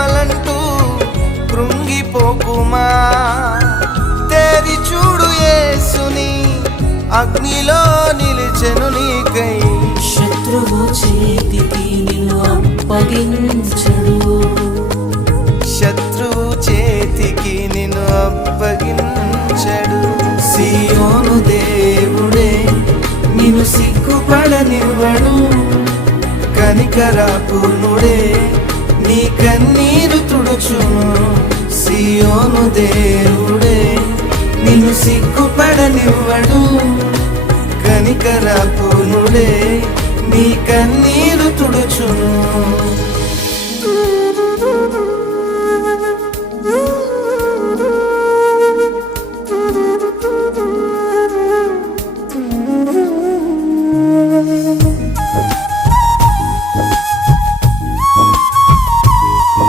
శ్రమలంటూ కృంగిపోకుమా. తేరి చూడు యేసుని, అగ్నిలో నిలిచెను నీకై. శత్రువు చేతికి నిన్ను అప్పగించడు, శత్రువు చేతికి నిన్ను అప్పగించడు. సియోను దేవుడే నిన్ను సిగ్గుపడనివ్వడు, కనికరపూర్ణుడే నీ కన్నీరు తుడుచును. సియోను దేవుడే నిన్ను సిగ్గుపడనివ్వడు, కనికరపూర్ణుడే నీ కన్నీరు తుడుచును.